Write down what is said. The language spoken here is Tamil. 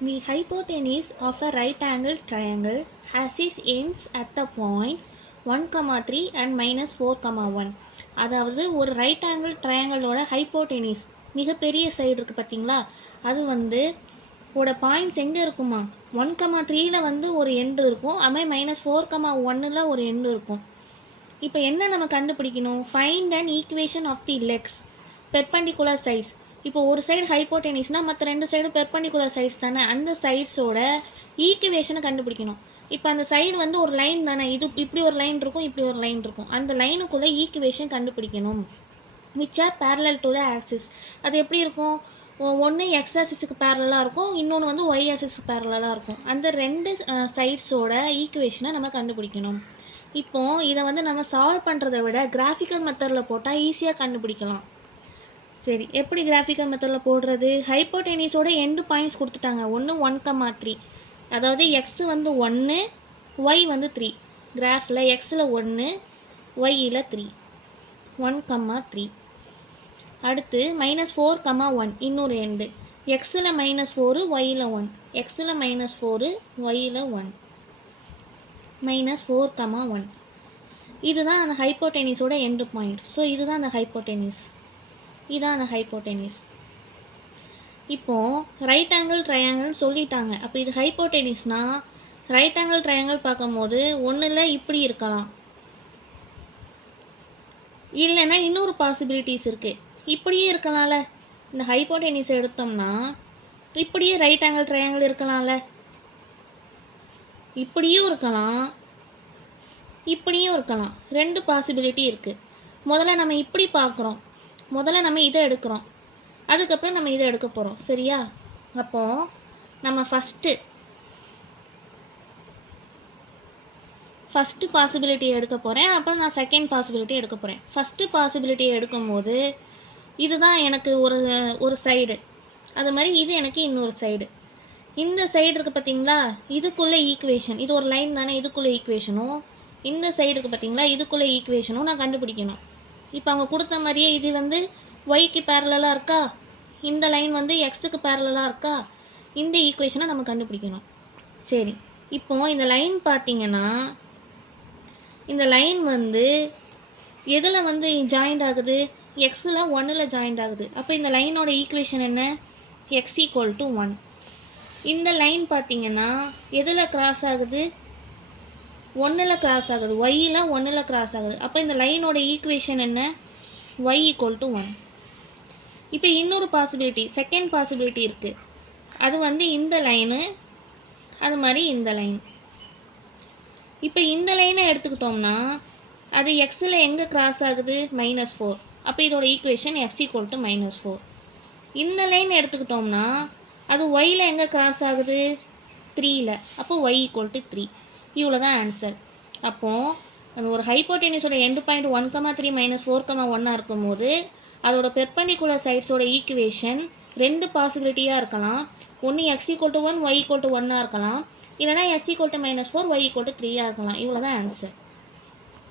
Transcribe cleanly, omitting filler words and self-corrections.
The hypotenuse of a right angle triangle has its ends at the points 1, 3 and -4, 1. அதாவது ஒரு ரைட் ஆங்கிள் ட்ரையாங்கிளோட ஹைப்போடெனிஸ் மிகப்பெரிய சைடு இருக்குது பார்த்தீங்களா, அது வந்து பாயிண்ட்ஸ் எங்கே இருக்குமா, 1, 3ல வந்து ஒரு எண்டு இருக்கும், அதுமாதிரி -4, 1ல் ஒரு எண்டு இருக்கும். இப்போ என்ன நம்ம கண்டுபிடிக்கணும், find and equation of the legs perpendicular sides. இப்போ ஒரு சைடு ஹைப்போடெனிஸ்னால் மற்ற 2 சைடும் பெர்பெண்டிகுலர் சைட்ஸ் தானே, அந்த சைட்ஸோட ஈக்குவேஷனை கண்டுபிடிக்கணும். இப்போ அந்த சைடு வந்து ஒரு லைன் தானே, இது இப்படி ஒரு லைன் இருக்கும், இப்படி ஒரு லைன் இருக்கும், அந்த லைனுக்குள்ளே ஈக்குவேஷன் கண்டுபிடிக்கணும். Which are parallel to the axis. அது எப்படி இருக்கும், ஒன்று எக்ஸ் ஆக்சிஸுக்கு பேரலாக இருக்கும், இன்னொன்று வந்து ஒய் ஆக்சிஸுக்கு பேரலாக இருக்கும். அந்த 2 சைட்ஸோட ஈக்குவேஷனை நம்ம கண்டுபிடிக்கணும். இப்போது இதை வந்து நம்ம சால்வ் பண்ணுறதை விட கிராஃபிக்கல் மெத்தடில் போட்டால் ஈஸியாக கண்டுபிடிக்கலாம். சரி, எப்படி கிராஃபிக்கல் மெத்தடில் போடுறது, ஹைப்போடெனிஸோட எண்டு பாயிண்ட்ஸ் கொடுத்துட்டாங்க, ஒன்று 1, 3, அதாவது எக்ஸ் வந்து 1, ஒய் வந்து 3. கிராஃபில் எக்ஸில் 1, ஒய்யில் 3, 1, 3. அடுத்து -4, 1 இன்னொரு எண்டு, எக்ஸில் -4, ஒய்யில் 1, எக்ஸில் -4, ஒய்யில் 1, -4, 1. இதுதான் அந்த ஹைப்போடெனிஸோட எண்டு பாயிண்ட். ஸோ இதுதான் அந்த ஹைப்போடெனிஸ், இதான் அந்த ஹைப்போடெனிஸ். இப்போது ரைட் ஆங்கிள் ட்ரையாங்கிள்னு சொல்லிட்டாங்க. அப்போ இது ஹைப்போடெனிஸ்னால் ரைட் ஆங்கிள் ட்ரையாங்கிள் பார்க்கும்போது ஒன்றில் இப்படி இருக்கலாம், இல்லைன்னா இன்னொரு பாசிபிலிட்டிஸ் இருக்குது, இப்படியே இருக்கலாம்ல. இந்த ஹைப்போடெனிஸ் எடுத்தோம்னா இப்படியே ரைட் ஆங்கிள் ட்ரையாங்கிள் இருக்கலாம்ல, இப்படியும் இருக்கலாம், இப்படியும் இருக்கலாம். 2 பாசிபிலிட்டி இருக்குது. முதல்ல நம்ம இப்படி பார்க்குறோம், முதல்ல நம்ம இதை எடுக்கிறோம், அதுக்கப்புறம் நம்ம இதை எடுக்க போகிறோம், சரியா? அப்போது நம்ம ஃபஸ்ட்டு பாசிபிலிட்டி எடுக்க போகிறேன், அப்புறம் நான் செகண்ட் பாசிபிலிட்டி எடுக்க போகிறேன். ஃபஸ்ட்டு பாசிபிலிட்டியை எடுக்கும்போது இதுதான் எனக்கு ஒரு சைடு, அது மாதிரி இது எனக்கு இன்னொரு சைடு. இந்த சைடு இருக்குது பார்த்தீங்களா, இதுக்குள்ளே ஈக்குவேஷன், இது ஒரு லைன் தானே, இதுக்குள்ளே ஈக்குவேஷனும், இந்த சைடு இருக்குது பார்த்தீங்களா, இதுக்குள்ளே ஈக்குவேஷனும் நான் கண்டுபிடிக்கணும். இப்போ அவங்க கொடுத்த மாதிரியே இது வந்து ஒய்க்கு பேரலாக இருக்கா, இந்த லைன் வந்து எக்ஸுக்கு பேரலாக இருக்கா, இந்த ஈக்குவேஷனை நம்ம கண்டுபிடிக்கணும். சரி, இப்போது இந்த லைன் பார்த்தீங்கன்னா இந்த லைன் வந்து எதில் வந்து ஜாயிண்ட் ஆகுது, எக்ஸில் 1ல் ஜாயிண்ட் ஆகுது. அப்போ இந்த லைனோட ஈக்குவேஷன் என்ன, எக்ஸ் ஈக்குவல் டு 1. இந்த லைன் பார்த்தீங்கன்னா எதில் கிராஸ் ஆகுது, 1ல் கிராஸ் ஆகுது, ஒய்யில் 1ல் கிராஸ் ஆகுது. அப்போ இந்த லைனோட ஈக்குவேஷன் என்ன, y ஈக்குவல் டு 1. இப்போ இன்னொரு பாசிபிலிட்டி, செகண்ட் பாசிபிலிட்டி இருக்குது, அது வந்து இந்த லைனு, அது மாதிரி இந்த லைன். இப்போ இந்த லைனை எடுத்துக்கிட்டோம்னா அது எக்ஸில் எங்கே கிராஸ் ஆகுது, -4. அப்போ இதோட ஈக்குவேஷன் x ஈக்குவல் டு -4. இந்த லைன் எடுத்துக்கிட்டோம்னா அது ஒய்யில் எங்கே கிராஸ் ஆகுது, 3ல், அப்போ y ஈக்குவல் டு 3. இவ்வளோ தான் ஆன்சர். அப்போது அந்த ஒரு ஹைப்போடெனிஸோட எண்டு பாயிண்ட் 1, 3 -4, 1 இருக்கும்போது அதோட பெர்பெண்டிகுலர் சைட்ஸோட ஈக்குவேஷன் 2 பாசிபிலிட்டியாக இருக்கலாம். ஒன்று x equal to 1, y equal to 1 இருக்கலாம், இல்லைனா s equal to -4, y equal to 3 இருக்கலாம். இவ்வளோ தான் ஆன்சர்.